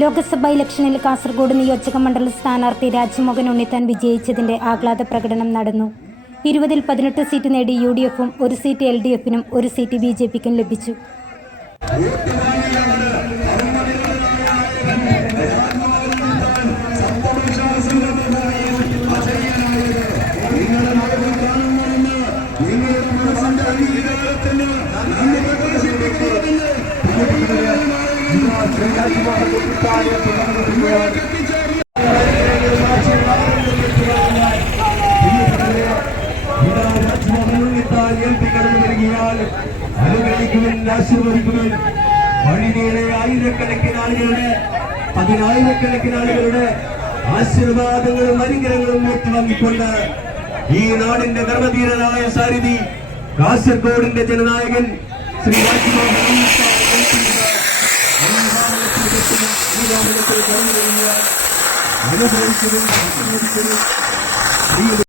ലോക്സഭാ ഇലക്ഷനിൽ കാസർഗോഡ് നിയോജക മണ്ഡല സ്ഥാനാർത്ഥി രാജ്മോഹൻ ഉണ്ണിത്താൻ വിജയിച്ചതിന്റെ ആഹ്ലാദ പ്രകടനം നടന്നു. ഇരുപതിൽ പതിനെട്ട് സീറ്റ് നേടി യു ഡി എഫും ഒരു സീറ്റ് എൽ ഡി എഫിനും ഒരു സീറ്റ് ബി ജെ പിക്കും ലഭിച്ചു ആശീർവദിക്കുവാൻ വഴിനീളെ ആയിരക്കണക്കിന് ആളുകളുടെ പതിനായിരക്കണക്കിന് ആളുകളുടെ ആശീർവാദങ്ങളും അനുഗ്രഹങ്ങളും ഏറ്റുവാങ്ങിക്കൊണ്ട് ഈ നാടിന്റെ ധർമ്മധീരനായ സാരഥി കാസർഗോഡിന്റെ ജനനായകൻ ശ്രീ രാജ്മോഹൻ ഉണ്ണിത്താൻ ജനിക്കുന്നത്